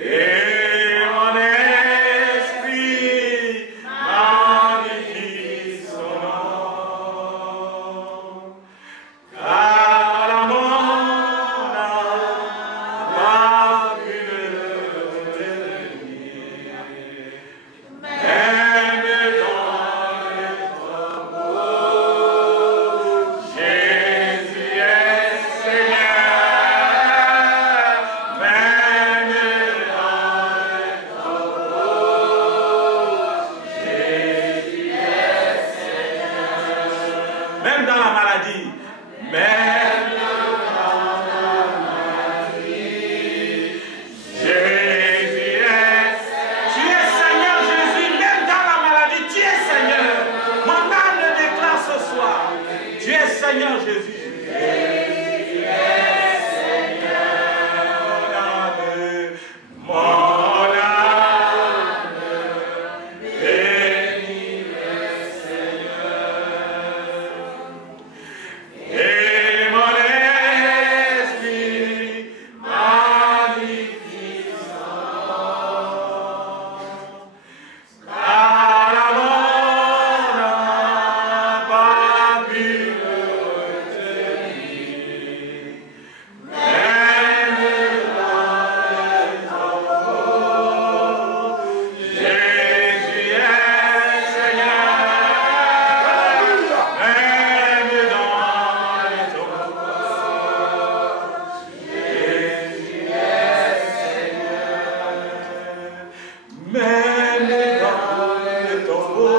Et mon esprit magnifie son nom. Car la mort n'a pas pu le retenir. Même dans le tombeau, Jésus est Seigneur. Même dans le tombeau, Jésus est Seigneur. Même dans la maladie, même dans la maladie, Jésus est. Tu es Seigneur Jésus, même dans la maladie, tu es Seigneur. Mon âme le déclare ce soir. Tu es Seigneur Jésus. Jésus est Seigneur. Mon âme bénit le Seigneur. Et mon esprit magnifie son nom. Car la mort n'a pas pu le retenir. Même dans le tombeau, Jésus est Seigneur. Même dans le tombeau, Jésus est Seigneur. Même dans le tombeau,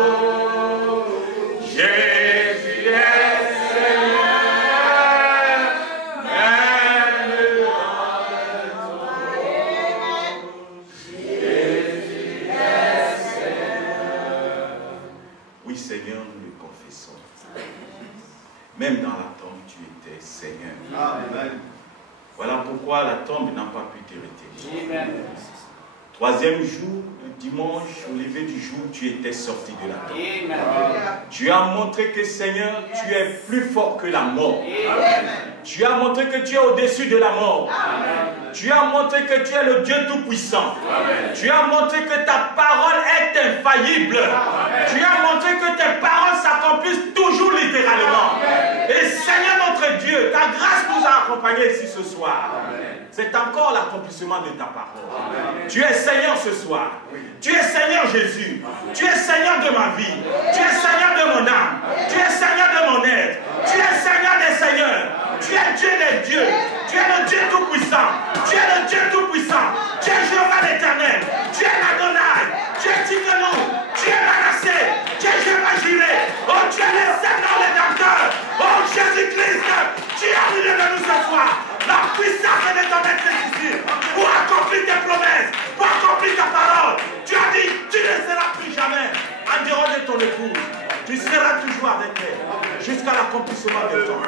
Jésus est Seigneur. Même dans le tombeau, Jésus est Seigneur. Oui, Seigneur, nous le confessons. Même dans la tombe, tu étais Seigneur. Voilà pourquoi la tombe n'a pas pu te retenir. Troisième jour, le dimanche, au lever du jour, tu étais sorti de la tombe. Tu as montré que, Seigneur, tu es plus fort que la mort. Tu as montré que tu es au-dessus de la mort. Tu as montré que tu es le Dieu Tout-Puissant. Tu as montré que ta parole est infaillible. Tu as montré que tes paroles s'accomplissent toujours littéralement. Et Seigneur notre Dieu, ta grâce nous a accompagnés ici ce soir. C'est encore l'accomplissement de ta parole. Tu es Seigneur ce soir. Tu es Seigneur Jésus. Tu es Seigneur de ma vie. Tu es Seigneur de mon âme. Tu es Seigneur de mon être. Tu es Seigneur des seigneurs. Tu es Dieu des dieux. Tu es le Dieu Tout-Puissant. Tu es le Dieu Tout-Puissant. Tu es Jéhovah l'Éternel. Tu es l'Adonai. Tu es Tikenou. Tu es Manassé. Tu es Jéhovah Jireh. Oh, tu es le Seigneur rédempteur. Oh, Jésus-Christ. Tu es au milieu de nous ce soir. La puissance de ton être ici pour accomplir tes promesses, pour accomplir ta parole. Tu as dit, tu ne seras plus jamais en dehors de ton épouse. Tu seras toujours avec elle jusqu'à l'accomplissement de ton.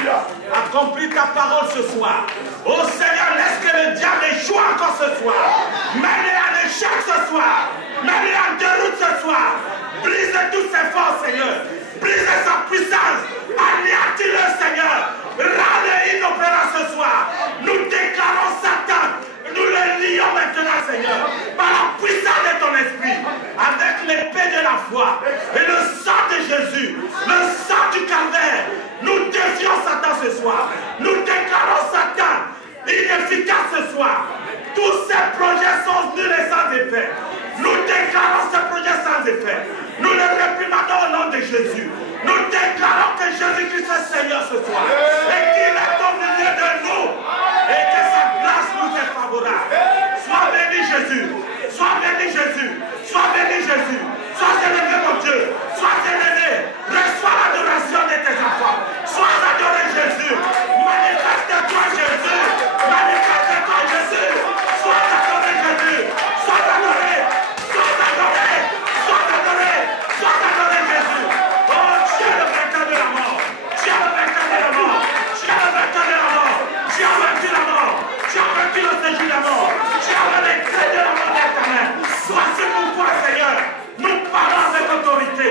Accomplis ta parole ce soir. Oh Seigneur, laisse que le diable échoue encore ce soir. Mets-le à l'échec ce soir. Mets-le en déroute ce soir. Brise toutes ses forces, Seigneur. Brise sa puissance. Anéantis-le, Seigneur. Rends-le inopérant ce soir. Nous déclarons Satan. Nous le lions maintenant, Seigneur, par la puissance de ton esprit, avec l'épée de la foi et le sang de Jésus, le sang du calvaire. Nous défions Satan ce soir. Nous déclarons Satan inefficace ce soir. Tous ces projets sont nuls et sans effet. Nous déclarons ces projets sans effet. Nous les réprimandons au nom de Jésus. Nous déclarons que Jésus-Christ est Seigneur ce soir et qu'il est au milieu de nous et que sa grâce nous est favorable. Sois béni Jésus, sois béni Jésus, sois béni Jésus, sois élevé mon Dieu, sois élevé, reçois l'adoration de tes enfants, sois adoré Jésus, manifeste-toi Jésus, manifeste-toi Jésus, sois adoré Jésus, sois adoré, sois adoré, sois adoré, sois adoré Jésus. Oh, tu es le vainqueur de la mort, tu es le vainqueur de la mort, tu es le vainqueur de la mort, tu as vaincu la mort, tu as vaincu le séjour de la mort, tu as vaincu les clés de la mort éternelle. Voici pourquoi, Seigneur, nous parlons avec autorité.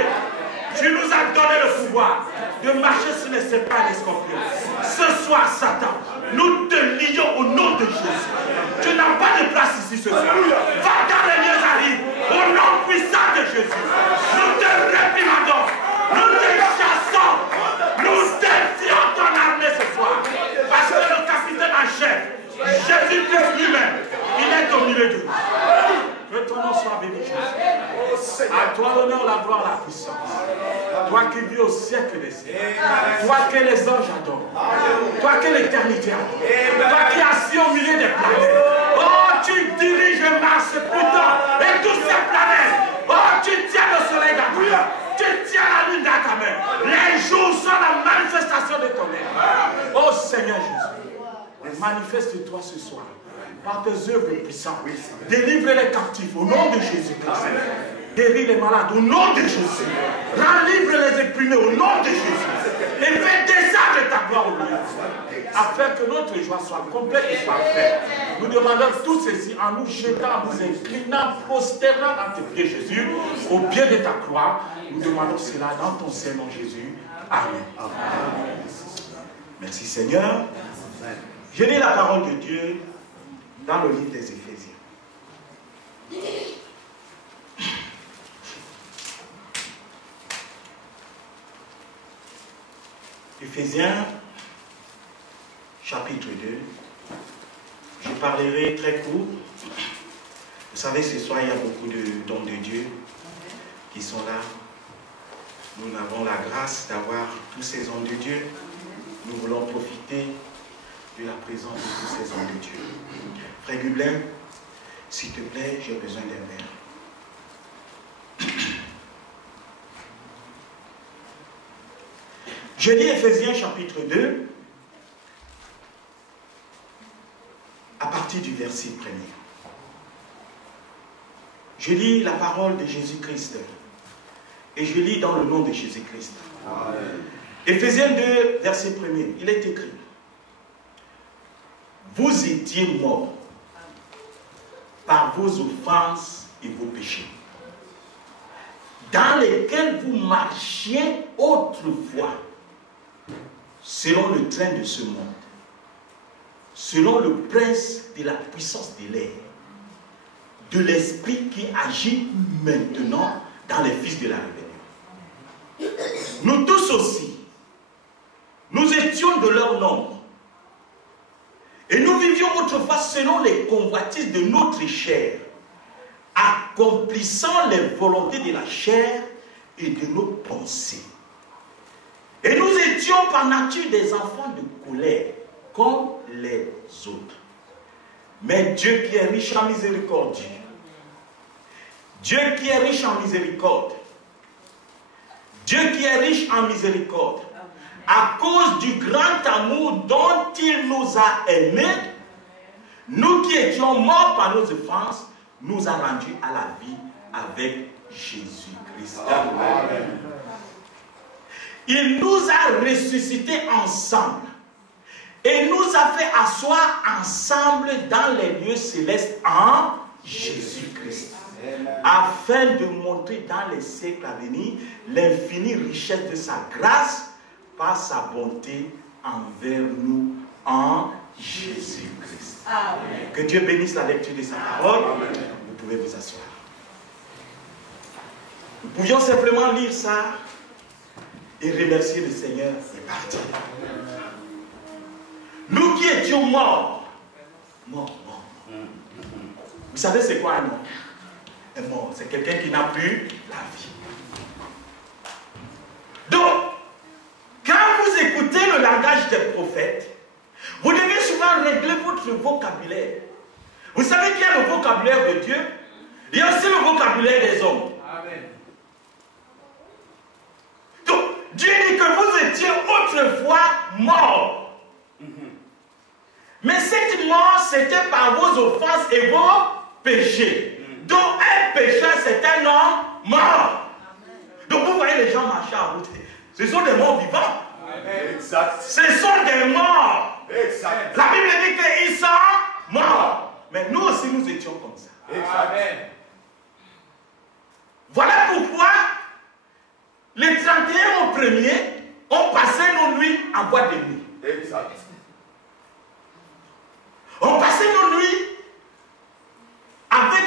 Tu nous as donné le pouvoir de marcher sur les serpents et les scorpions. Ce soir, Satan, nous te lions au nom de Jésus. Tu n'as pas de place ici ce soir. Va dans les lieux arides. Au nom puissant de Jésus. Nous te réprimandons. Nous te chassons. Nous défions ton armée ce soir. Parce que le capitaine en chef, Jésus-Christ lui-même, il est au milieu de nous. Que ton nom soit béni, Jésus. À toi l'honneur, la gloire, la puissance. Toi qui vis au siècle des siècles. Toi que les anges adorent. Toi que l'éternité adore. Toi qui es assis au milieu des planètes. Oh, tu diriges Mars, Pluton et toutes ces planètes. Oh, tu tiens le soleil dans ta main. Tu tiens la lune dans ta main. Les jours sont la manifestation de ton aide. Oh Seigneur Jésus, manifeste-toi ce soir par tes œuvres puissantes. Délivre les captifs au nom de Jésus-Christ. Guéris les malades au nom de Jésus. Relivre les opprimés au nom de Jésus. Et fais descendre ta gloire au milieu. Afin que notre joie soit complète et parfaite. Nous demandons tout ceci en nous jetant, en nous inclinant, prosternant à tes pieds, Jésus, au pied de ta croix. Nous demandons cela dans ton Saint-Nom, Jésus. Amen. Merci Seigneur. Je lis la parole de Dieu dans le livre des Éphésiens. Éphésiens, chapitre 2. Je parlerai très court. Vous savez, ce soir, il y a beaucoup de dons de Dieu qui sont là. Nous avons la grâce d'avoir tous ces hommes de Dieu. Nous voulons profiter de la présence de tous ces hommes de Dieu. Frère Gublin, s'il te plaît, j'ai besoin d'un verre. Je lis Éphésiens chapitre 2, à partir du verset 1er. Je lis la parole de Jésus-Christ. Et je lis dans le nom de Jésus-Christ. Éphésiens 2, verset 1er, il est écrit: vous étiez morts par vos offenses et vos péchés, dans lesquels vous marchiez autrefois, selon le train de ce monde, selon le prince de la puissance de l'air, de l'esprit qui agit maintenant dans les fils de la rébellion. Nous tous aussi, nous étions de leur nombre, et nous vivions autrefois selon les convoitises de notre chair, accomplissant les volontés de la chair et de nos pensées. Et nous étions par nature des enfants de colère, comme les autres. Mais Dieu qui est riche en miséricorde, Dieu qui est riche en miséricorde, Dieu qui est riche en miséricorde, à cause du grand amour dont il nous a aimés, nous qui étions morts par nos offenses, nous a rendus à la vie avec Jésus-Christ. Amen. Il nous a ressuscités ensemble et nous a fait asseoir ensemble dans les lieux célestes en Jésus-Christ, afin de montrer dans les siècles à venir l'infinie richesse de sa grâce par sa bonté envers nous en Jésus-Christ. Que Dieu bénisse la lecture de sa parole. Amen. Vous pouvez vous asseoir. Nous pouvions simplement lire ça et remercier le Seigneur et partir. Nous qui étions morts. Vous savez c'est quoi un mort? Un mort, c'est quelqu'un qui n'a plus la vie. Donc, quand vous écoutez le langage des prophètes, vous devez souvent régler votre vocabulaire. Vous savez qu'il y a le vocabulaire de Dieu, il y a aussi le vocabulaire des hommes. Amen. Donc, Dieu dit que vous étiez autrefois morts. Mais cette mort, c'était par vos offenses et vos péchés. Donc, un pécheur, c'est un homme mort. Donc, vous voyez les gens marcher en route. Ce sont des morts vivants. Exact. Ce sont des morts. Exact. La Bible dit qu'ils sont morts. Mais nous aussi, nous étions comme ça. Amen. Voilà pourquoi les 31 au premier ont passé nos nuits en boîte de nuit. Exact. On passait nos nuits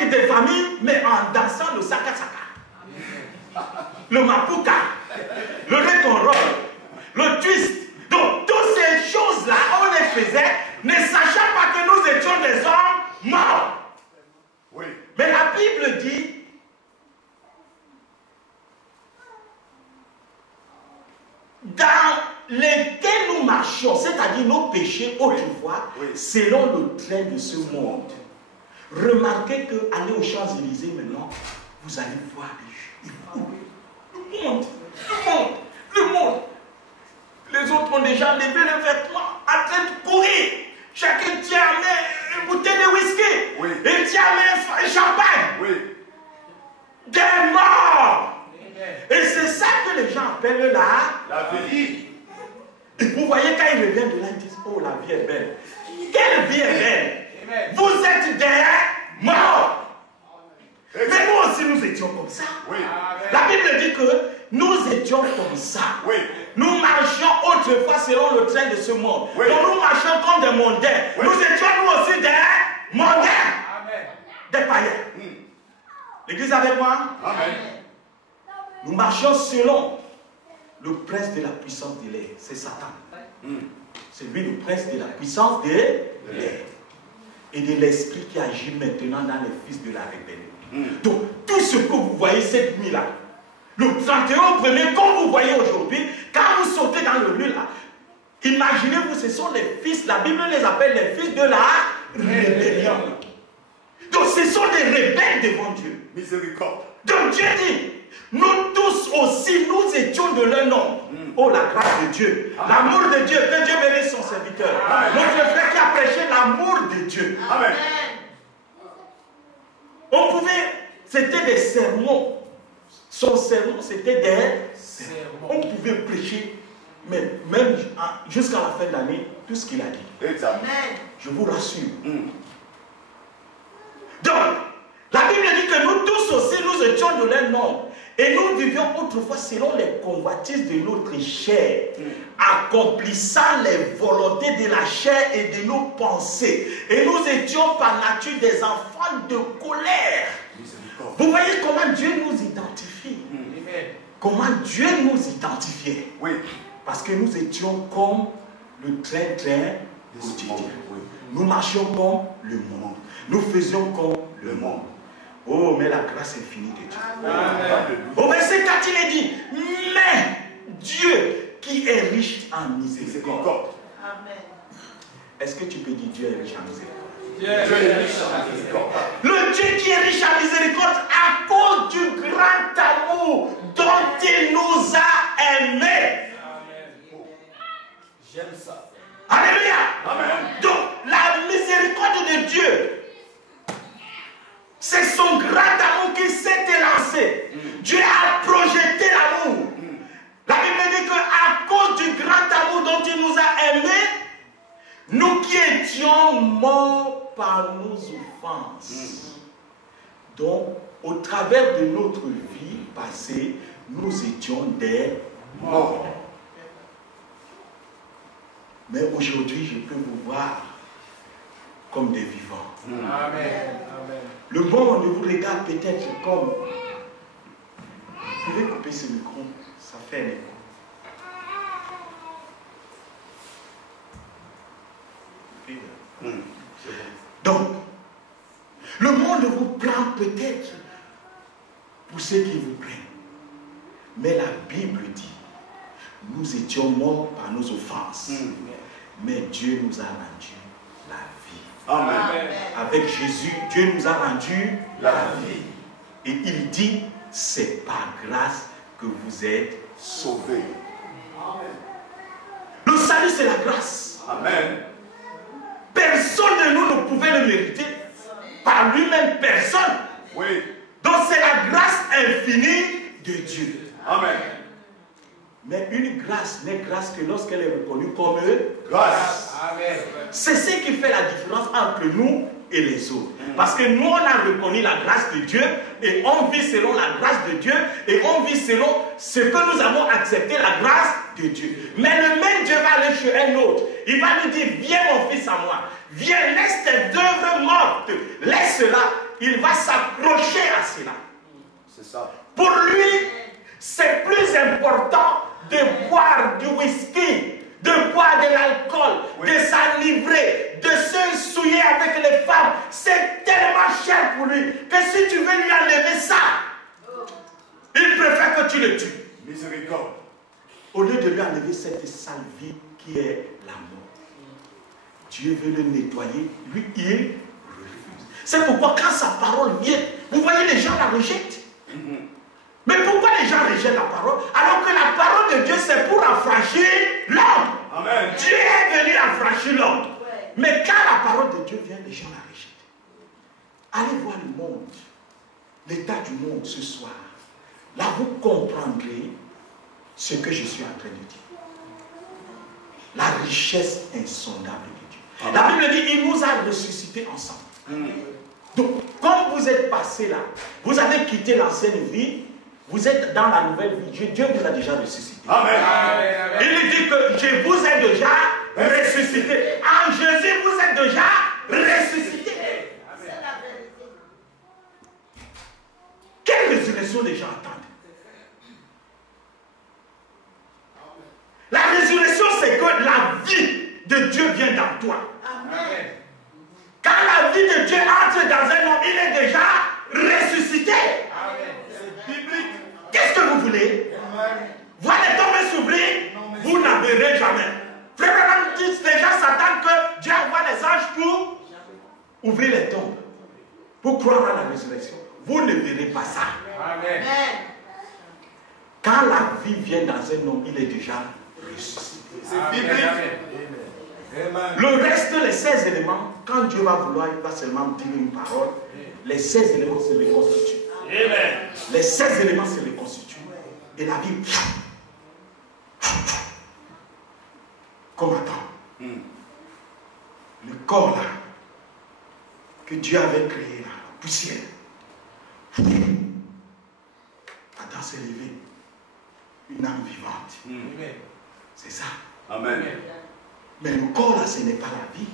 fêtes des familles, mais en dansant le saka-saka, le mapuka, le rock'n'roll, le twist. Donc, toutes ces choses-là, on les faisait, ne sachant pas que nous étions des hommes morts. Oui. Mais la Bible dit, dans lesquels nous marchons, c'est-à-dire nos péchés autrefois, selon le train de ce monde. Remarquez qu'aller aux Champs-Élysées maintenant, vous allez voir le monde. Les autres ont déjà levé le vêtement, en train de courir. Chacun tient à main une bouteille de whisky. Il tient à main un champagne. Des morts. Et c'est ça que les gens appellent la vie. Et vous voyez quand ils reviennent de là, ils disent, oh, la vie est belle. Quelle vie est belle? Amen. Vous êtes des morts. Mais nous aussi, nous étions comme ça. La Bible dit que nous étions comme ça. Nous marchions autrefois selon le train de ce monde. Donc nous marchions comme des mondains. Nous étions nous aussi des mondains. Des païens. L'église avec moi? Amen. Nous marchions selon le prince de la puissance de l'air. C'est Satan. C'est lui le prince de la puissance de l'air. Et de l'esprit qui agit maintenant dans les fils de la rébellion. Donc, tout ce que vous voyez cette nuit-là, le 31er, comme vous voyez aujourd'hui, quand vous sautez dans le lieu là, imaginez-vous, ce sont les fils, la Bible les appelle les fils de la rébellion. Donc, ce sont des rebelles devant Dieu. Miséricorde. Donc, Dieu dit, nous tous aussi, nous étions de leur nom. Oh, la grâce de Dieu, l'amour de Dieu, que Dieu bénisse son serviteur. Notre frère qui a prêché l'amour de Dieu. Amen. On pouvait, c'était des sermons. Son sermon, c'était des sermons. On pouvait prêcher, mais même jusqu'à la fin de l'année, tout ce qu'il a dit. Amen. Je vous rassure. Donc, la Bible dit que nous tous aussi, nous étions de leur nom. Et nous vivions autrefois selon les convoitises de notre chair, accomplissant les volontés de la chair et de nos pensées. Et nous étions par nature des enfants de colère. Vous voyez comment Dieu nous identifie. Comment Dieu nous identifiait. Parce que nous étions comme le train quotidien. Nous marchions comme le monde. Nous faisions comme le monde. Oh, mais la grâce infinie de Dieu. Amen. Au verset 4, il est dit, mais Dieu qui est riche en miséricorde. Amen. Est-ce que tu peux dire Dieu est riche en miséricorde? Dieu est riche en miséricorde. Le Dieu qui est riche en miséricorde à cause du grand amour dont il nous a aimés. Amen. J'aime ça. Alléluia. Amen. Donc, la miséricorde de Dieu, c'est son grand amour qui s'est élancé. Dieu a projeté l'amour. La Bible dit qu'à cause du grand amour dont il nous a aimés, nous qui étions morts par nos offenses. Donc, au travers de notre vie passée, nous étions des morts. Mais aujourd'hui, je peux vous voir comme des vivants. Amen. Le monde vous regarde peut-être comme... Vous pouvez couper ce micro, ça fait un écho. Donc, le monde vous prend peut-être pour ceux qui vous prennent. Mais la Bible dit, nous étions morts par nos offenses. Mais Dieu nous a rendu la vie. Amen. Avec Jésus, Dieu nous a rendu la vie. Et il dit, c'est par grâce que vous êtes sauvés. Amen. Le salut, c'est la grâce. Amen. Personne de nous ne pouvait le mériter. Par lui-même, personne. Oui. Donc c'est la grâce infinie de Dieu. Amen. Mais une grâce n'est grâce que lorsqu'elle est reconnue comme grâce. Amen. C'est ce qui fait la différence entre nous et les autres. Parce que nous, on a reconnu la grâce de Dieu et on vit selon la grâce de Dieu et on vit selon ce que nous avons accepté, la grâce de Dieu. Mais le même Dieu va aller chez un autre. Il va lui dire, viens mon fils à moi. Viens, laisse tes œuvres mortes. Laisse cela. il va s'accrocher à cela. C'est ça. Pour lui, c'est plus important de boire du whisky, de boire de l'alcool, de s'enivrer, de se souiller avec les femmes. C'est tellement cher pour lui que si tu veux lui enlever ça, il préfère que tu le tues. Miséricorde. Au lieu de lui enlever cette sale vie qui est la mort. Dieu veut le nettoyer, lui il refuse. C'est pourquoi quand sa parole vient, vous voyez les gens la rejettent. Mais pourquoi les gens rejettent la parole alors que la parole de Dieu c'est pour affranchir l'homme? Amen. Dieu est venu affranchir l'homme. Mais quand la parole de Dieu vient, les gens la rejettent. Allez voir le monde, l'état du monde ce soir. Là vous comprendrez ce que je suis en train de dire. La richesse insondable de Dieu. Amen. La Bible dit, il nous a ressuscités ensemble. Donc, comme vous êtes passé là, vous avez quitté l'ancienne vie, vous êtes dans la nouvelle vie, Dieu vous a déjà ressuscité. Amen. Il dit que je vous ai déjà ressuscité. En Jésus, vous êtes déjà ressuscité. Quelle résurrection les gens attendent? La résurrection, c'est que la vie de Dieu vient dans toi. Amen. Quand la vie de Dieu entre dans un homme, il est déjà ressuscité. C'est biblique. Qu'est-ce que vous voulez? Voir les tombes s'ouvrir, vous n'en verrez jamais. Frère Branham dit, les gens s'attendent que Dieu envoie les anges pour ouvrir les tombes, pour croire à la résurrection. Vous ne verrez pas ça. Amen. Quand la vie vient dans un homme, il est déjà ressuscité. C'est biblique. Le reste, les 16 éléments, quand Dieu va vouloir, il va seulement dire une parole. Les 16 éléments se reconstituent. Les 16 éléments se reconstituent. Et la vie, comme attend. Le corps là, que Dieu avait créé là, la poussière. Attends, s'est levé. Une âme vivante. C'est ça. Amen. Mais le corps là, ce n'est pas la vie.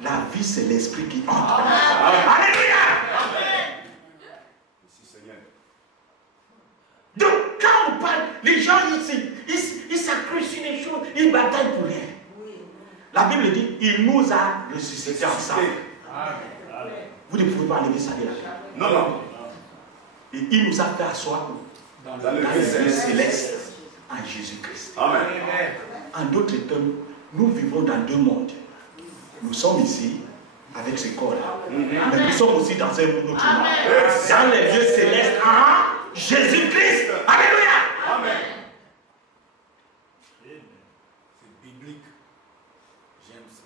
La vie, c'est l'esprit qui entre. Alléluia. Merci Seigneur. Donc, quand on parle, les gens ils s'accrochent sur les choses, ils bataillent pour rien. La Bible dit, il nous a ressuscités ensemble. Vous ne pouvez pas enlever ça de la Bible. Non, non. Et il nous a fait asseoir dans le lieu céleste en Jésus-Christ. Amen. En d'autres termes, nous vivons dans deux mondes. Nous sommes ici avec ce corps-là. Mais nous sommes aussi dans un autre monde. Dans les lieux célestes en Jésus-Christ. Alléluia. Amen. C'est biblique. J'aime ça.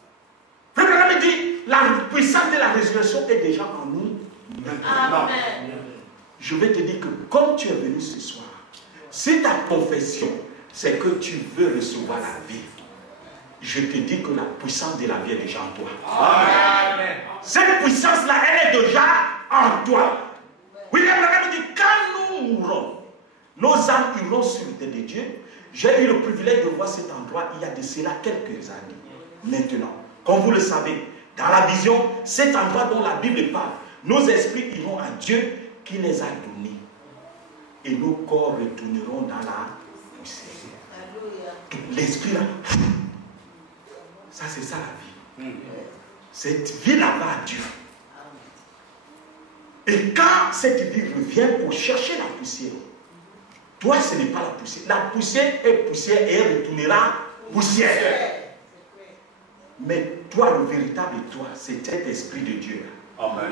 Frère Branham dit, la puissance de la résurrection est déjà en nous maintenant. Amen. Je vais te dire que comme tu es venu ce soir, si ta confession, c'est que tu veux recevoir la vie, je te dis que la puissance de la vie est déjà en toi. Amen. Cette puissance-là, elle est déjà en toi. William Branham dit, quand nous mourrons, nos âmes iront sur le terre de Dieu. J'ai eu le privilège de voir cet endroit il y a de cela quelques années. Maintenant, comme vous le savez, dans la vision, cet endroit dont la Bible parle, nos esprits iront à Dieu qui les a donnés. Et nos corps retourneront dans la poussière. L'esprit là, ça c'est ça la vie. Cette vie-là va à Dieu. Et quand cette vie revient pour chercher la poussière, toi ce n'est pas la poussière. La poussière est poussière et elle retournera poussière. Mais toi, le véritable toi, c'est cet esprit de Dieu. Amen.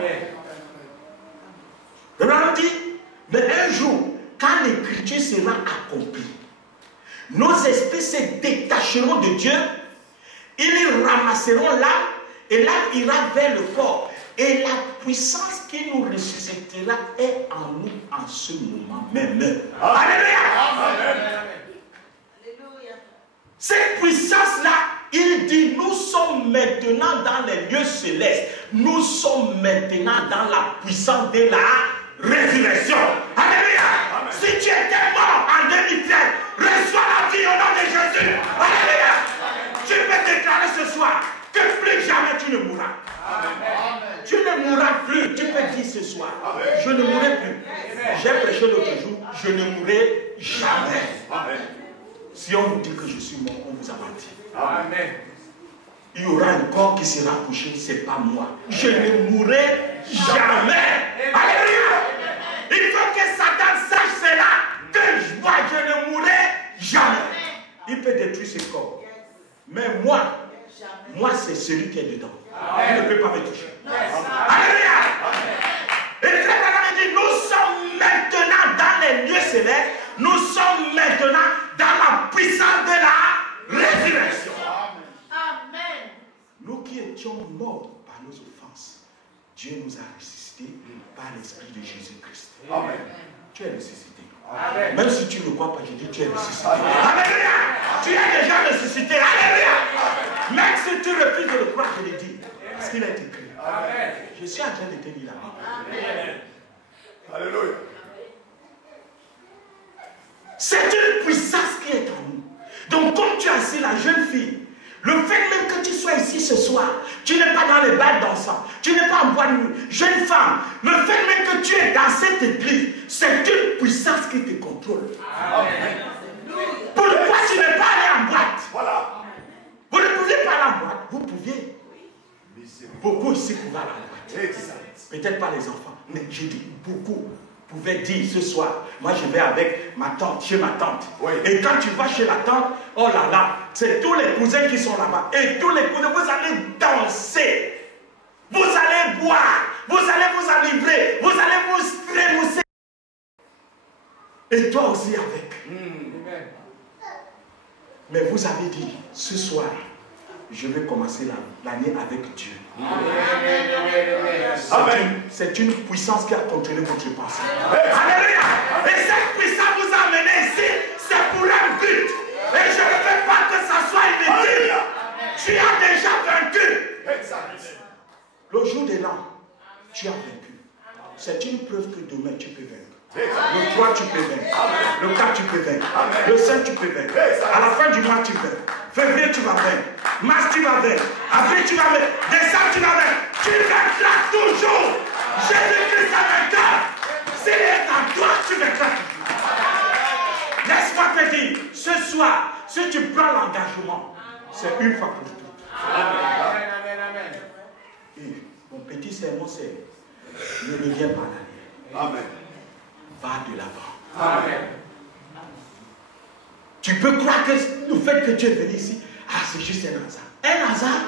On dit, mais un jour, quand l'écriture sera accomplie, nos esprits se détacheront de Dieu, ils ramasseront l'âme, et l'âme ira vers le corps. Et la puissance qui nous ressuscitera est en nous en ce moment même. Alléluia. Cette puissance-là, il dit, nous sommes maintenant dans les lieux célestes. Nous sommes maintenant dans la puissance de la résurrection. Alléluia. Si tu étais mort en 2013, reçois la vie au nom de Jésus. Alléluia. Je vais déclarer ce soir que plus jamais tu ne mourras. Amen. Tu ne mourras plus. plus. Tu peux dire ce soir, je ne mourrai plus. J'ai prêché l'autre jour, je ne mourrai jamais. Si on vous dit que je suis mort, on vous a menti. Amen. Il y aura un corps qui sera couché, ce n'est pas moi. Je ne mourrai jamais. Alléluia. Il faut que Satan sache cela. Que moi, je ne mourrai jamais. Il peut détruire ce corps. Mais moi c'est celui qui est dedans. Il ne peut pas me toucher. Alléluia. Et très bien, dit, nous sommes maintenant dans les lieux célestes. Nous sommes maintenant dans la puissance de la résurrection. Amen. Nous qui étions morts par nos offenses, Dieu nous a ressuscités par l'Esprit de Jésus-Christ. Amen. Tu es ressuscité. Amen. Même si tu ne le crois pas, je dis tu es ressuscité. Alléluia. Tu es déjà ressuscité. Alléluia. Même si tu refuses de le croire, je le dis. Parce qu'il est écrit. Amen. Je suis en train de te dire là. Alléluia. C'est une puissance qui est en nous. Donc, comme tu as assis la jeune fille, le fait même que tu sois ici ce soir, tu n'es pas dans les bals dansants, tu n'es pas en boîte de nuit, jeune femme, le fait même que tu es dans cette église, c'est une puissance qui te contrôle. Amen. Pourquoi tu n'es pas allé en boîte? Voilà. Vous ne pouviez pas aller en boîte, vous pouviez. Beaucoup ici pouvaient aller en boîte. Peut-être pas les enfants, mais j'ai dit beaucoup pouvaient dire ce soir, moi je vais avec ma tante, chez ma tante. Oui. Et quand tu vas chez la tante, oh là là, c'est tous les cousins qui sont là-bas. Et tous les cousins, vous allez danser. Vous allez boire. Vous allez vous enivrer. Vous allez vous trémousser. Et toi aussi avec. Mais vous avez dit, ce soir, je vais commencer l'année avec Dieu. C'est une puissance qui a contrôlé votre pensée. Alléluia. Et cette puissance vous a amené ici, c'est pour un but. Et je ne veux pas que ça soit inutile. Tu as déjà vaincu. Le jour de l'an, tu as vaincu. C'est une preuve que demain tu peux vaincre. Le 3 tu peux vaincre. Le 4 tu peux vaincre. Le 5 tu peux vaincre. À la fin du mois tu vaincre. Février tu vas vaincre. Mars tu vas vaincre. Avril tu vas vaincre. Décembre tu vas vaincre. Tu vaincras toujours. Jésus-Christ est vainqueur. S'il est en toi, tu vaincras toujours. Laisse-moi te dire, ce soir, si tu prends l'engagement, c'est une fois pour toutes. Amen. Et mon petit sermon, c'est ne reviens pas en arrière. Amen. Va de l'avant. Amen. Tu peux croire que le fait que tu es venu ici, c'est juste un hasard. Un hasard?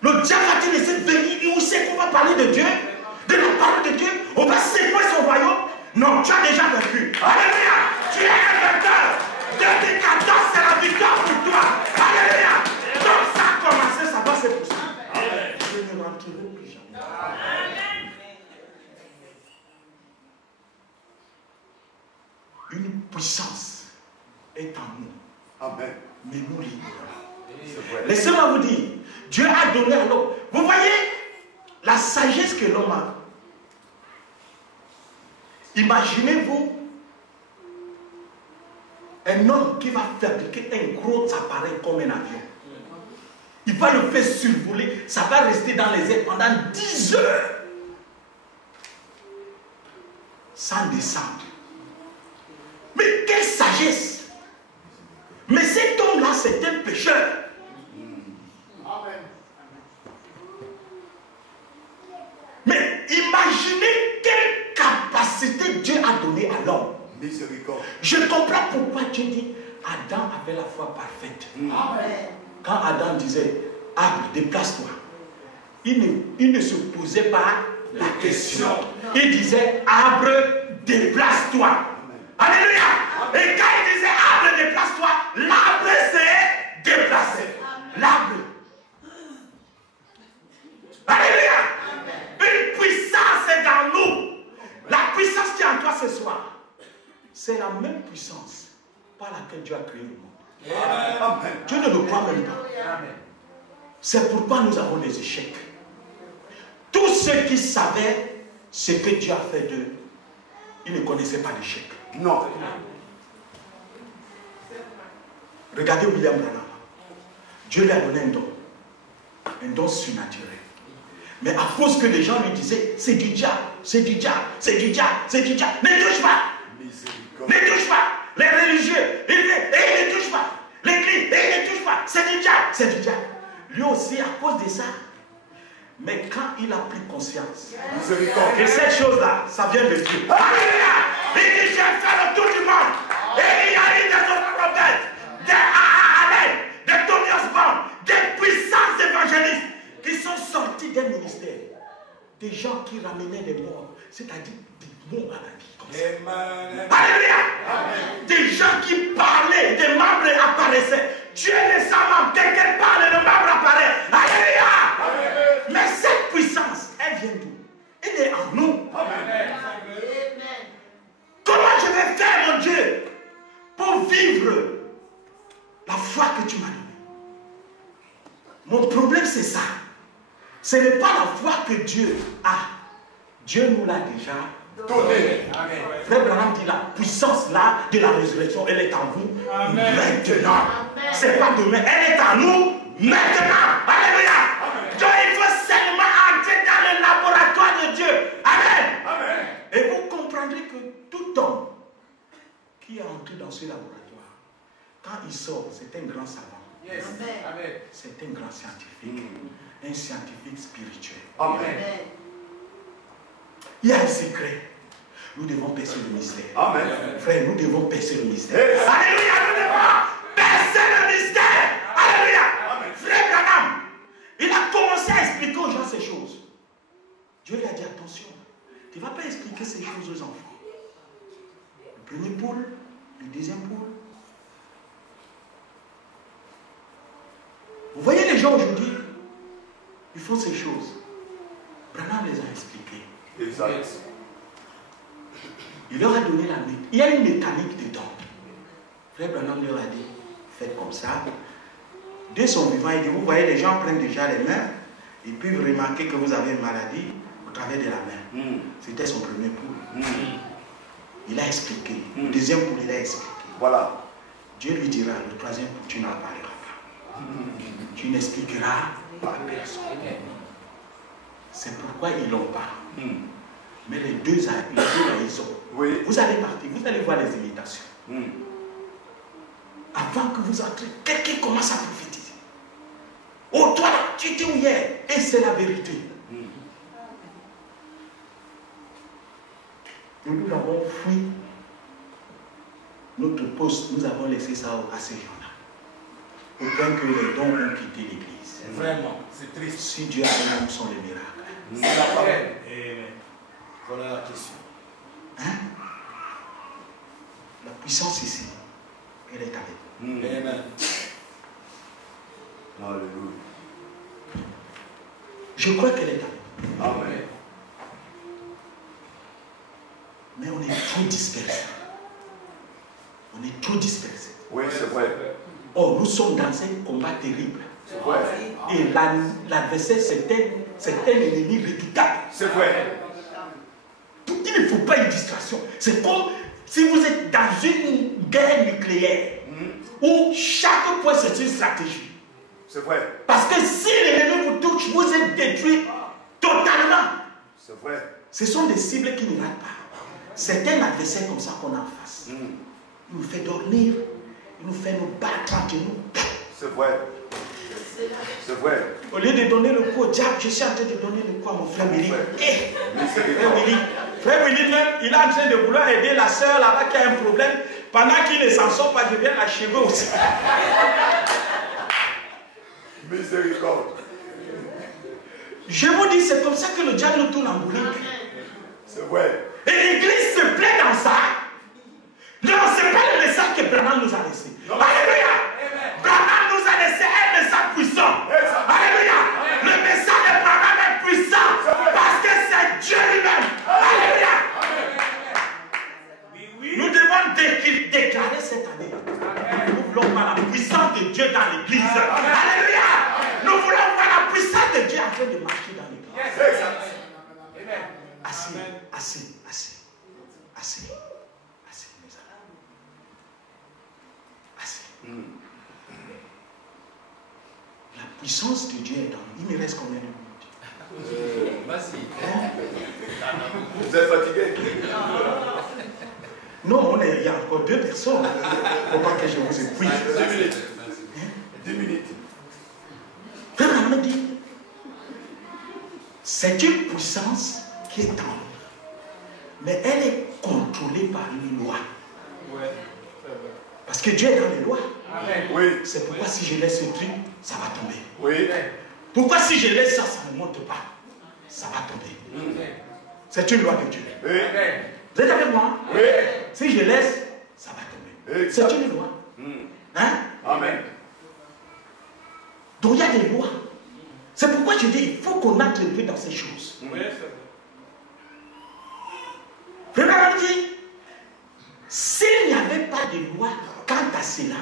Le diable va te laisser venir et où c'est qu'on va parler de Dieu? De la parole de Dieu? On va secouer son royaume? Non, tu as déjà vaincu. Alléluia! Tu es un vainqueur. 2014, c'est la victoire pour toi. Alléluia! Donc ça a commencé, ça va se poursuivre. Je ne rentrerai plus jamais. Amen. Une puissance est en nous. Amen. Mais nous l'ignorons. Laissez-moi vous dire, Dieu a donné à l'homme. Vous voyez la sagesse que l'homme a. Imaginez-vous un homme qui va fabriquer un gros appareil comme un avion. Il va le faire survoler. Ça va rester dans les airs pendant 10 heures. Sans descendre. Mais quelle sagesse! Mais cet homme-là, c'est un pécheur. Amen. Mais imaginez quelle capacité Dieu a donnée à l'homme. Miséricorde. Je comprends pourquoi Dieu dit Adam avait la foi parfaite. Amen. Quand Adam disait arbre, déplace-toi, il ne se posait pas la question. Il disait arbre, déplace-toi. Alléluia. Et quand il disait arbre, déplace-toi, l'arbre s'est déplacé. L'arbre. Alléluia. Une puissance est dans nous. La puissance qui est en toi ce soir, c'est la même puissance par laquelle Dieu a créé le monde. Amen. Dieu ne le croit même pas. C'est pourquoi nous avons des échecs. Tous ceux qui savaient ce que Dieu a fait d'eux, ils ne connaissaient pas d'échec. Non. Regardez William Branham. Dieu lui a donné un don surnaturel. Mais à cause que les gens lui disaient, c'est du diable, c'est du diable, c'est du diable, c'est du diable. Ne touche pas. Ne touche pas. Les religieux, ils ne touchent pas. L'église, ils ne touchent pas. C'est du diable, c'est du diable. Lui aussi, à cause de ça. Mais quand il a pris conscience que cette chose-là, ça vient de Dieu. Alléluia! Il dit, j'ai fait le tour du monde. Et il y a eu des prophètes, des Tony Osborne, des puissances évangélistes qui sont sortis des ministères. Des gens qui ramenaient les morts, c'est-à-dire des morts à la vie. Comme ça. Alléluia! Des gens qui parlaient, des membres apparaissaient. Dieu les a membres, dès qu'elle parle, le membre apparaît. Alléluia! Mais cette puissance, elle vient d'où? Elle est en nous. Amen. Comment je vais faire, mon Dieu, pour vivre la foi que tu m'as donnée? Mon problème, c'est ça. Ce n'est pas la foi que Dieu a. Dieu nous l'a déjà donné. Frère Branham dit, la puissance là de la résurrection, elle est en vous. Amen. Maintenant. Ce n'est pas demain, elle est en nous maintenant. Alléluia. Donc il faut seulement entrer dans le laboratoire de Dieu. Amen. Amen. Et vous comprendrez que tout homme qui est entré dans ce laboratoire, quand il sort, c'est un grand savant. Yes. Amen. C'est un grand scientifique. Un scientifique spirituel. Amen. Il y a un secret. Nous devons percer le mystère. Amen. Frère, nous devons percer le mystère. Yes. Alléluia, nous devons percer le mystère. Alléluia. Amen. Frère Branham, il a commencé à expliquer aux gens ces choses. Dieu lui a dit, attention, tu ne vas pas expliquer ces choses aux enfants. Le premier pôle, le deuxième pôle. Vous voyez les gens aujourd'hui, ils font ces choses. Branham les a expliquées. Exact. Il leur a donné la mécanique. Il y a une mécanique dedans. Frère Branham leur a dit, faites comme ça. Dès son vivant, il dit, vous voyez, les gens prennent déjà les mains et puis vous remarquez que vous avez une maladie au travers de la main. C'était son premier pouls. Il a expliqué. Le deuxième pouls, il a expliqué. Voilà. Dieu lui dira, le troisième pouls, tu n'en parleras pas. Tu n'expliqueras pas à personne. C'est pourquoi ils l'ont pas. Mais les deux là, ils ont. Oui. Vous allez partir, vous allez voir les imitations. Avant que vous entrez, quelqu'un commence à prophétiser. Oh, toi, tu étais où hier? Et c'est la vérité. Nous avons fui notre poste, nous avons laissé ça à ces gens-là. Au point que les dons ont quitté l'église. Vraiment, c'est triste. Si Dieu a donné, où sont les miracles? C'est la parole. Voilà la question. Hein? La puissance ici, elle est avec nous. Amen. Alléluia. Je crois qu'elle est avec nous. Amen. Mais on est trop dispersés. On est trop dispersés. Oui, c'est vrai. Oh, nous sommes dans un combat terrible. C'est vrai. Et l'adversaire, c'est un ennemi redoutable. C'est vrai. Il ne faut pas une distraction. C'est comme si vous êtes dans une guerre nucléaire où chaque point c'est une stratégie. C'est vrai. Parce que si l'ennemi vous touche, vous êtes détruit totalement. C'est vrai. Ce sont des cibles qui ne ratent pas. C'est un adversaire comme ça qu'on a en face. Il nous fait dormir, il nous fait nous battre entre nous. C'est vrai. C'est vrai. Au lieu de donner le coup au diable, je suis en train de donner le coup à mon frère Willy. Frère Willy même, il est en train de vouloir aider la soeur là-bas qui a un problème. Pendant qu'il ne s'en sort pas, je viens l'achever aussi. Miséricorde. Je vous dis, c'est comme ça que le diable nous tourne en bourrique. C'est vrai. Et l'église se plaît dans ça. Non, ce n'est pas le message que Branham nous a laissé. Alléluia. Branham nous a laissé un message puissant. Alléluia. Le message de Branham est puissant parce que c'est Dieu lui-même. Alléluia. Nous devons déclarer cette année. Nous voulons voir la puissance de Dieu dans l'église. Alléluia. Nous voulons voir la puissance de Dieu en train de marcher dans l'église. Assez, assez, assez, assez, assez, mes amis. Assez. La puissance de Dieu est dans nous. Il me reste combien de minutes? Vas-y. Vous êtes fatigué? Non, il y a encore 2 personnes. Il ne faut pas que je vous épuise. 2 minutes. 10 minutes. Frère Branham dit, c'est une puissance qui est en nous. Mais elle est contrôlée par une loi. Parce que Dieu est dans les lois. Oui. C'est pourquoi si je laisse ce truc, ça va tomber. Oui. Pourquoi si je laisse ça, ça ne monte pas? Ça va tomber. C'est une loi de Dieu. Oui. Vous êtes avec moi? Oui. Si je laisse, ça va tomber. C'est une loi. Hein? Amen. Donc il y a des lois. C'est pourquoi je dis, il faut qu'on entre un peu dans ces choses. Frère dit, s'il n'y avait pas de loi quant à cela,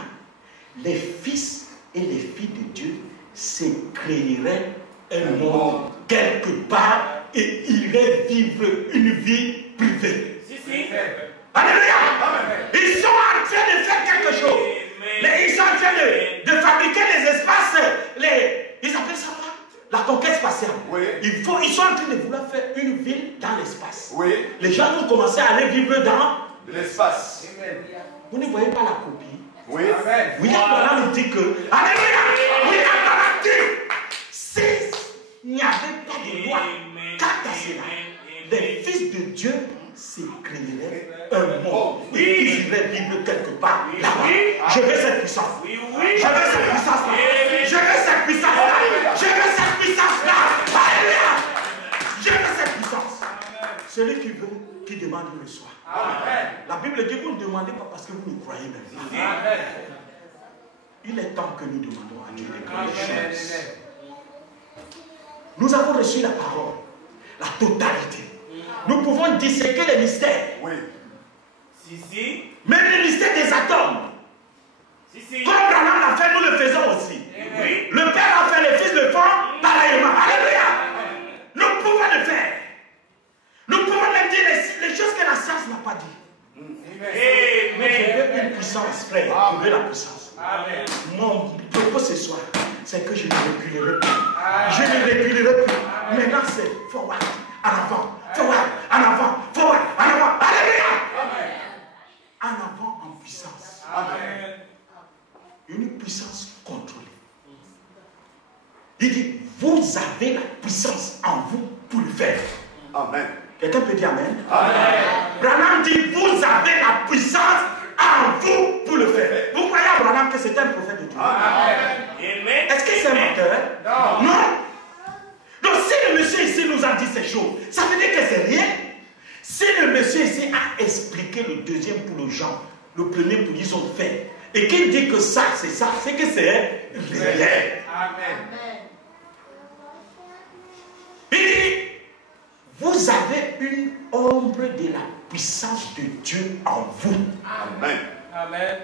les fils et les filles de Dieu se créeraient un monde quelque part et iraient vivre une vie privée. Alléluia! Ils sont en train de faire quelque chose. Mais ils sont en train de fabriquer les espaces, ils appellent ça quoi? La conquête spatiale. Oui. Ils sont en train de vouloir faire une ville dans l'espace. Oui. Les gens vont commencer à aller vivre dans l'espace. Vous ne voyez pas la copie? Oui. William Branham nous dit que, alléluia, William Branham dit, s'il n'y avait pas de loi quant à cela, les fils de Dieu se créeraient un monde. Ils iraient vivre quelque part là-bas. Je veux cette puissance. Je veux cette puissance-là. Je veux cette puissance-là. Je veux cette puissance-là. Alléluia. Je veux cette puissance. Celui qui veut, qui demande, il reçoit. La Bible dit, vous ne demandez pas parce que vous ne croyez même pas. Il est temps que nous demandons à Dieu de grandes choses. Nous avons reçu la parole, la totalité. Nous pouvons disséquer les mystères. Oui. Même les mystères des atomes. Comme Branham l'a fait, nous le faisons aussi. Le Père a fait, les fils le font pareillement. Alléluia. Nous pouvons le faire. Nous pouvons même dire les choses que la science n'a pas dit. Mais je veux une puissance, frère. Je veux la puissance. Mon propos ce soir, c'est que je ne reculerai plus. Je ne reculerai plus. Maintenant, c'est forward, en avant, forward, en avant, forward, en avant. Alléluia. En avant, en puissance. Amen. Une puissance contrôlée. Il dit, vous avez la puissance en vous pour le faire. Amen. Quelqu'un peut dire Amen? Amen. Branham dit, vous avez la puissance en vous pour le faire. Vous croyez à Branham que c'est un prophète de Dieu? Amen. Est-ce que c'est un menteur? Non. Donc si le monsieur ici nous a dit ces choses, ça veut dire que c'est rien. Si le monsieur ici a expliqué le deuxième pour les gens, le premier pour ils ont fait, et qu'il dit que ça, c'est que c'est réel. Amen. Il dit, vous avez une ombre de la puissance de Dieu en vous. Amen. Amen.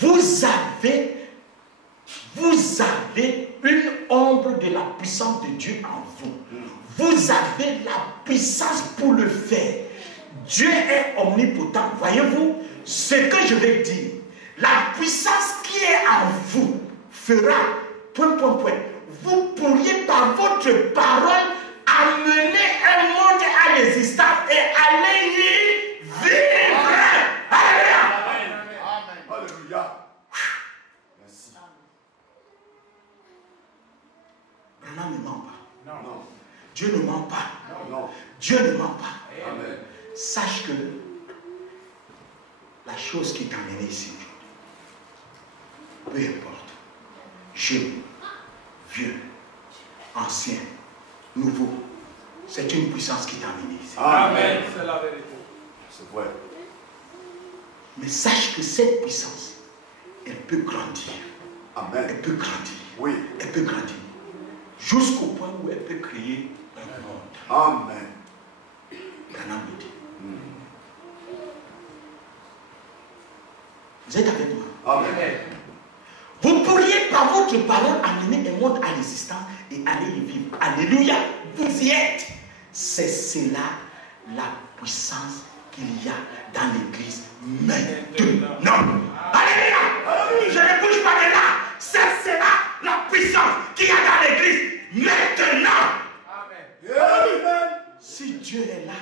Vous avez une ombre de la puissance de Dieu en vous. Vous avez la puissance pour le faire. Dieu est omnipotent. Voyez-vous, ce que je vais dire, la puissance qui est en vous fera, ... Vous pourriez par votre parole amener un monde à l'existence et aller y vivre. Alléluia. Alléluia. Merci. Branham ne ment pas. Non. Dieu ne ment pas. Non. Dieu ne ment pas. Amen. Sache que la chose qui t'a amené ici, peu importe, jeune, vieux, ancien, nouveau, c'est une puissance qui t'a amené ici. Amen. C'est la vérité. C'est vrai. Mais sache que cette puissance, elle peut grandir. Amen. Elle peut grandir. Oui. Elle peut grandir. Jusqu'au point où elle peut créer un monde. Amen. Branham le dit. Vous êtes avec moi? Amen. Vous pourriez par votre parole amener un monde à l'existence et aller y vivre. Alléluia. Vous y êtes. C'est cela la puissance qu'il y a dans l'église maintenant. Alléluia. Je ne bouge pas de là. C'est cela la puissance qu'il y a dans l'église maintenant. Amen. Si Dieu est là,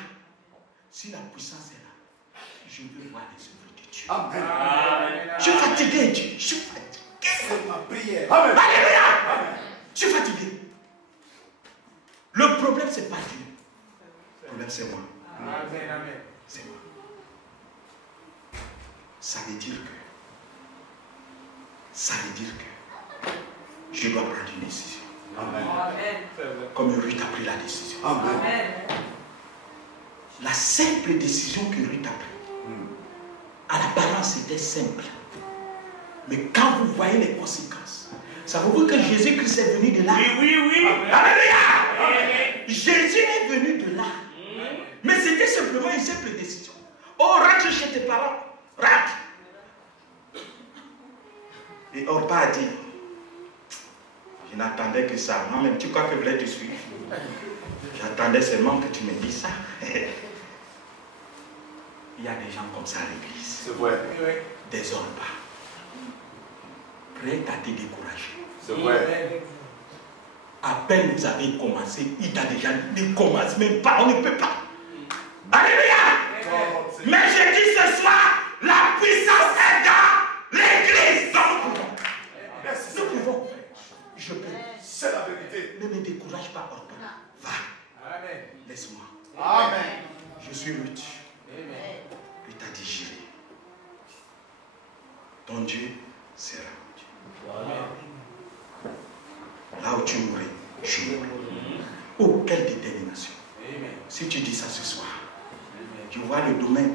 si la puissance est là, je veux voir les œuvres de Dieu. Amen. Je suis fatigué, Dieu. Je suis fatigué. C'est ma prière. Amen. Alléluia. Je suis fatigué. Le problème, ce n'est pas Dieu. Le problème, c'est moi. Amen. C'est moi. Ça veut dire que je dois prendre une décision. Amen. Comme Ruth a pris la décision. Amen. La simple décision que Ruth a prise, à l'apparence, c'était simple. Mais quand vous voyez les conséquences, savez-vous que Jésus-Christ est venu de là? Oui. Alléluia! Jésus est venu de là. Mais c'était simplement une simple décision. Oh, rentre chez tes parents. Rentre. Et Orpa a dit, je n'attendais que ça. Moi-même, tu crois que je voulais te suivre? J'attendais seulement que tu me dises ça. Il y a des gens comme ça à l'église. C'est vrai. Des Orpa. Prêts à te décourager. C'est vrai. À peine vous avez commencé, il t'a déjà dit, ne commence même pas, on ne peut pas. Alléluia! Mais je dis ce soir, la puissance est dans l'église. Nous pouvons. Je peux. C'est la vérité. Ne me décourage pas, Orpa. Va. Amen. Laisse-moi. Amen. Je suis Ruth. Amen. Il t'a dit, j'irai. Ton Dieu sera mon Dieu. Là où tu mourrais, je mourrai. Oh, quelle détermination. Amen. Si tu dis ça ce soir, tu vois le domaine,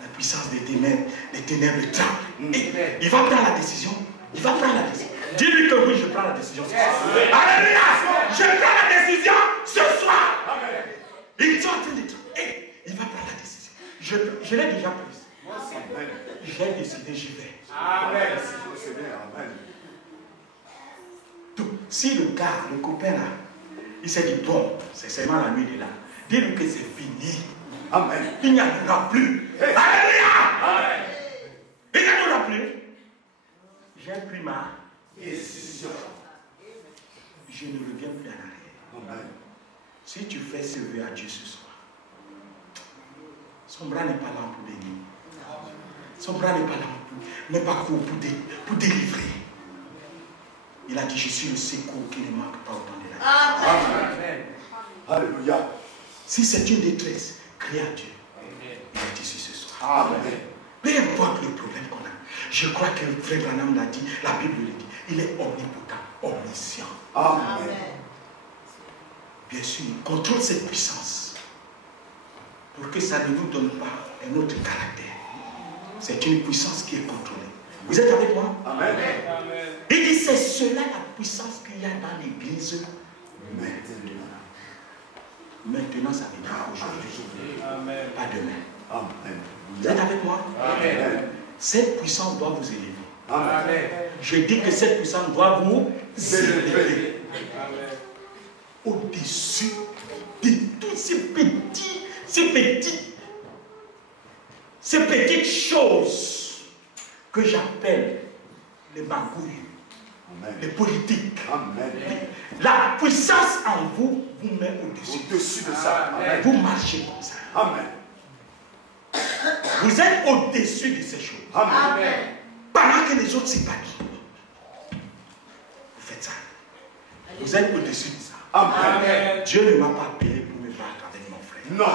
la puissance des ténèbres tremble. Et il va prendre la décision. Il va prendre la décision. Dis-lui que oui, je prends la décision ce soir. Alléluia! Je prends la décision ce soir. Amen. Ils sont en train de trembler. Il va prendre la décision. Je l'ai déjà prise. Amen. J'ai décidé, j'y vais. Amen. Amen. Donc, si le gars, le copain là, il s'est dit, bon, c'est seulement la nuit de là. Dis-lui que c'est fini. Amen. Il n'y en aura plus. Alléluia! Il n'y en aura plus. J'ai pris ma Décision. je ne reviens plus en arrière. Amen. Si tu fais ce vœu à Dieu ce soir, son bras n'est pas là pour bénir. Son bras n'est pas là n'est pas court pour délivrer. Il a dit, je suis le secours qui ne manque pas au temps de la vie. Amen. Alléluia. Si c'est une détresse, crie à Dieu. Il est ici ce soir. Amen. Peu importe le problème qu'on a. Je crois que le frère Branham l'a dit, la Bible le dit. Il est omnipotent, omniscient. Amen. Bien sûr, il contrôle cette puissance pour que ça ne nous donne pas un autre caractère. C'est une puissance qui est contrôlée. Vous êtes avec moi? Amen. Il dit, c'est cela la puissance qu'il y a dans l'église. Maintenant, ça veut dire aujourd'hui. Amen. Pas demain. Amen. Vous êtes avec moi? Amen. Cette puissance doit vous élever. Amen. Je dis que cette puissance doit vous élever Amen. au-dessus de tous ces petites choses que j'appelle les magouilles, les politiques. Amen. La puissance en vous vous met au-dessus. Au-dessus de ça. Amen. Vous marchez comme ça. Amen. Vous êtes au-dessus de ces choses. Amen. Pendant que les autres s'épanouissent. Vous faites ça. Vous êtes au-dessus de ça. Amen. Dieu ne m'a pas appelé pour me battre avec mon frère. Non.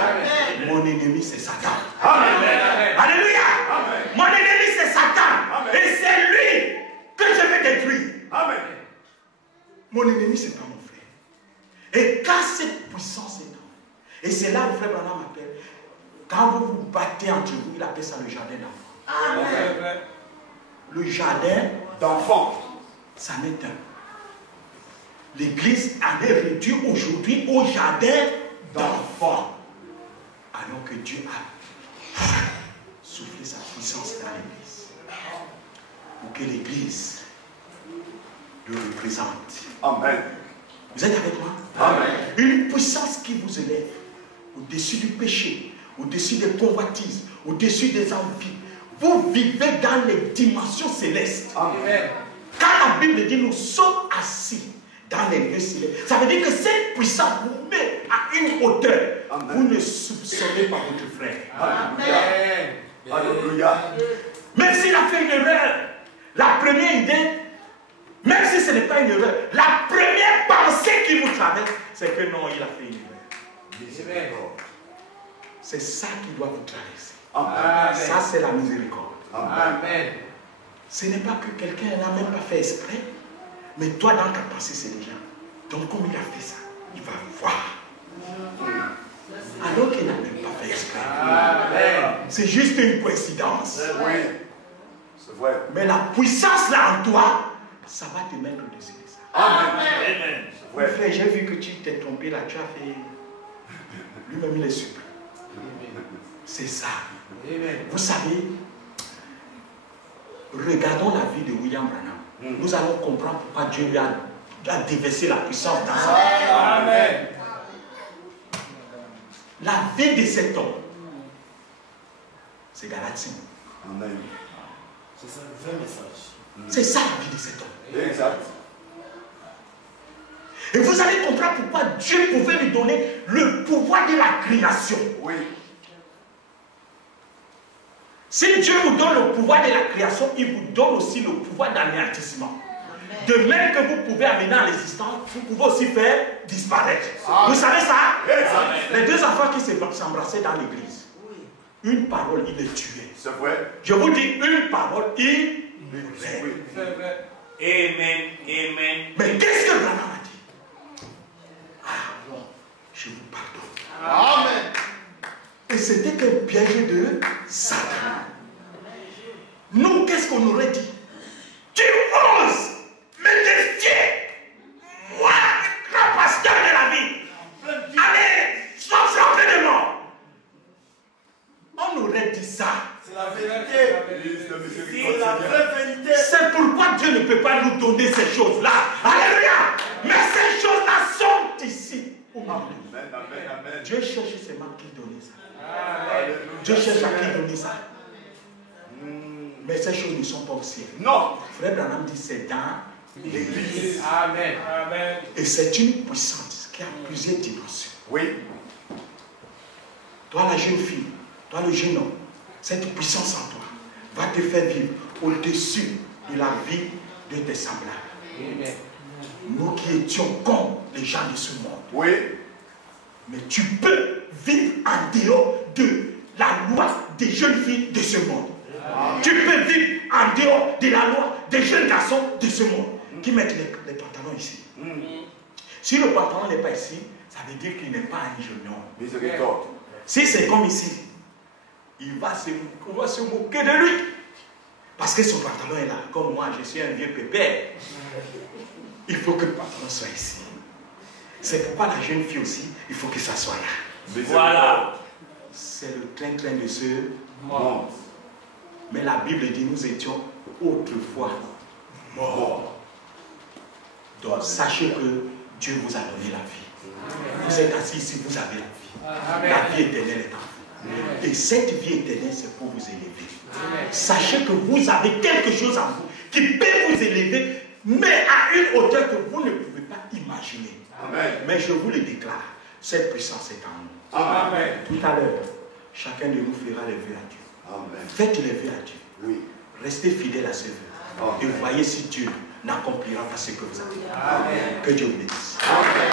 Mon ennemi, c'est Satan. Amen. Alléluia. Amen. Mon ennemi, c'est Satan. Amen. Et c'est lui que je vais détruire. Amen. Mon ennemi, c'est pas mon frère. Et quand cette puissance est en vous, et c'est là où le frère Branham appelle, quand vous vous battez entre vous, il appelle ça le jardin d'enfants. Amen. Le jardin D'enfants. ça n'est un. L'église en est réduite aujourd'hui au jardin d'enfants. Alors que Dieu a soufflé sa puissance dans l'église. Pour que l'église le représente. Amen. Vous êtes avec moi? Amen. Une puissance qui vous élève au-dessus du péché, au-dessus des convoitises, au-dessus des envies. Vous vivez dans les dimensions célestes. Amen. Quand la Bible dit nous sommes assis dans les lieux célestes, ça veut dire que cette puissance vous met à une hauteur. Amen. Vous ne soupçonnez pas votre frère. Amen. Alléluia. Même s'il a fait une erreur, la première idée, même si ce n'est pas une erreur, la première pensée qui vous traverse, c'est que non, il a fait une erreur. C'est ça qui doit vous traverser. Amen. Ça, c'est la miséricorde. Amen. Ce n'est pas que quelqu'un n'a même pas fait exprès, mais toi, dans ta pensée, c'est déjà. Donc, comme il a fait ça, il va voir. Alors qu'il n'a même pas fait exprès. C'est juste une coïncidence. Oui. C'est vrai. Mais la puissance là en toi, ça va te mettre au-dessus de ça. Amen. C'est vrai. Frère, j'ai vu que tu t'es trompé là, tu as fait. Lui-même, il est super. C'est ça. Vous savez, regardons la vie de William Branham. Nous allons comprendre pourquoi Dieu lui a déversé la puissance dans sa vie. Amen. La vie de cet homme, c'est Galatie. Amen. C'est ça le vrai message. C'est ça la vie de cet homme. Exact. Et vous allez comprendre pourquoi Dieu pouvait lui donner le pouvoir de la création. Oui. Si Dieu vous donne le pouvoir de la création, il vous donne aussi le pouvoir d'anéantissement. De même que vous pouvez amener à l'existence, vous pouvez aussi faire disparaître. Amen. Vous savez ça? Amen. Les deux enfants qui s'embrassaient dans l'église, une parole, il les tuait. C'est vrai. Je vous dis, une parole, il mourrait. Oui. C'est vrai. Amen. Amen. Mais qu'est-ce que Branham a dit? Ah non, je vous pardonne. Amen. Et c'était qu'un piège de Satan. Nous, qu'est-ce qu'on aurait dit? Tu oses me défier, moi, le grand pasteur de la vie. Allez, sois frappé de mort. On aurait dit ça. C'est la vérité. C'est la vraie vérité. C'est pourquoi Dieu ne peut pas nous donner ces choses-là. Alléluia. Mais ces choses-là sont ici. Amen, amen, amen. Dieu cherche seulement qui donner ça. Alléluia. Dieu cherche à qui donner ça. Mais ces choses ne sont pas au ciel. Non. Frère Branham dit c'est dans L'église. Amen. Amen. et c'est une puissance qui a plusieurs dimensions. Oui. Toi la jeune fille, toi le jeune homme, cette puissance en toi va te faire vivre au-dessus de la vie de tes semblables. Amen. Nous qui étions comme les gens de ce monde. Oui. Mais tu peux vivre en dehors de la loi des jeunes filles de ce monde. Tu peux vivre en dehors de la loi des jeunes garçons de ce monde qui mettent les pantalons ici. Si le pantalon n'est pas ici, ça veut dire qu'il n'est pas un jeune homme. Miséricorde. Si c'est comme ici, on va se moquer de lui. Parce que son pantalon est là. Comme moi, je suis un vieux pépère. Il faut que le pantalon soit ici. C'est pourquoi la jeune fille aussi, il faut que ça soit là. Voilà. C'est le train-train de ce Monde. Mais la Bible dit nous étions autrefois morts. Donc sachez que Dieu vous a donné la vie. Vous êtes assis ici, vous avez la vie. La vie éternelle est en vous. Et cette vie éternelle, c'est pour vous élever. Sachez que vous avez quelque chose en vous qui peut vous élever, mais à une hauteur que vous ne pouvez pas imaginer. Amen. Mais je vous le déclare, cette puissance est en nous. Amen. Tout à l'heure, chacun de nous fera les vœux à Dieu. Amen. Faites les vœux à Dieu. Oui. Restez fidèles à ce vœu. Amen. Et voyez si Dieu n'accomplira pas ce que vous avez. Amen. Que Dieu vous bénisse. Amen.